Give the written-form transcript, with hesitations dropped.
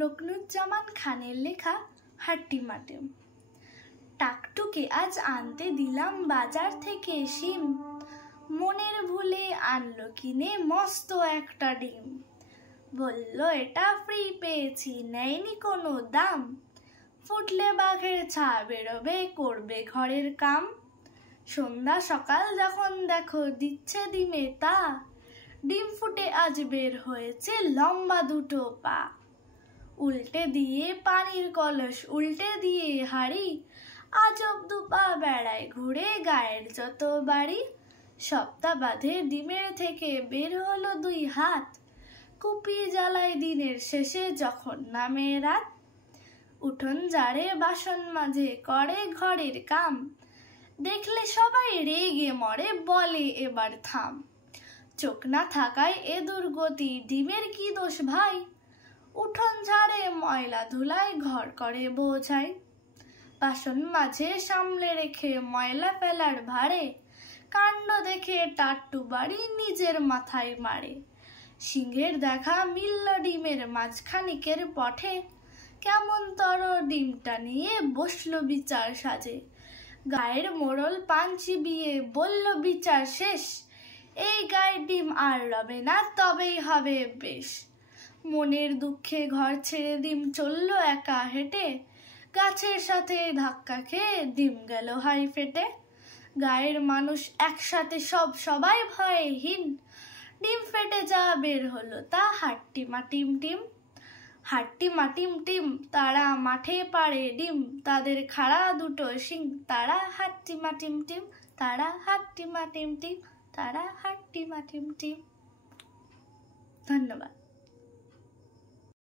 রুকনুজ্জামান খানের লেখা হাট্টিমাটিম। টাকটুকে আজ আনতে দিলাম বাজার থেকে শিম, মনের ভুলে আনলো কিনে মস্ত একটা ডিম। বলল এটা ফ্রি পেয়েছি, নেয়নি কোনো দাম, ফুটলে বাঘের ছা বেরোবে, করবে ঘরের কাম। সন্ধ্যা সকাল যখন দেখো দিচ্ছে ডিমে তা, ডিম ফুটে আজ বের হয়েছে লম্বা দুটো পা। উল্টে দিয়ে পানির কলস, উল্টে দিয়ে হাড়ি, আজব দুপা বেড়ায় ঘুরে গায়ের যত বাড়ি। সপ্তাহ বাঁধে ডিমের থেকে বের হলো 2 হাত, কুপি জ্বালায় দিনের শেষে যখন নামে রাত। উঠোন ঝাড়ে বাসন মাঝে করে ঘরের কাম, দেখলে সবাই রেগে মরে বলে এবার থাম। চোখ না থাকায় এ দুর্গতি, ডিমের কি দোষ ভাই, উঠোন ঝাড়ে ময়লা ধুলায় ঘর করে বোঝাই। বাসন মাঝে সামলে রেখে ময়লা ফেলার ভারে, কাণ্ড দেখে টাট্টু বাড়ি নিজের মাথায় মারে। সিংহের দেখা মিলল ডিমের মাঝখানিকের পথে, কেমন তর ডিমটা নিয়ে বসলো বিচার সাজে। গায়ের মোড়ল পান চিবিয়ে বলল বিচার শেষ, এই গায়ের ডিম আর রবে না, তবেই হবে বেশ। মনের দুঃখে ঘর ছেড়ে ডিম চলল একা হেঁটে, গাছের সাথে ধাক্কা খেয়ে ডিম গেল হাই ফেটে। গায়ের মানুষ একসাথে সবাই ভয়ে হীন, ডিম ফেটে যা বের হলো তা হাট্টিমাটিম টিম। হাট্টিমাটিম টিম তারা মাঠে পাড়ে ডিম, তাদের খাড়া দুটো শিং, তারা হাট্টিমাটিম টিম, তারা হাট্টিমাটিম টিম, তারা হাট্টিমাটিম টিম। ধন্যবাদ।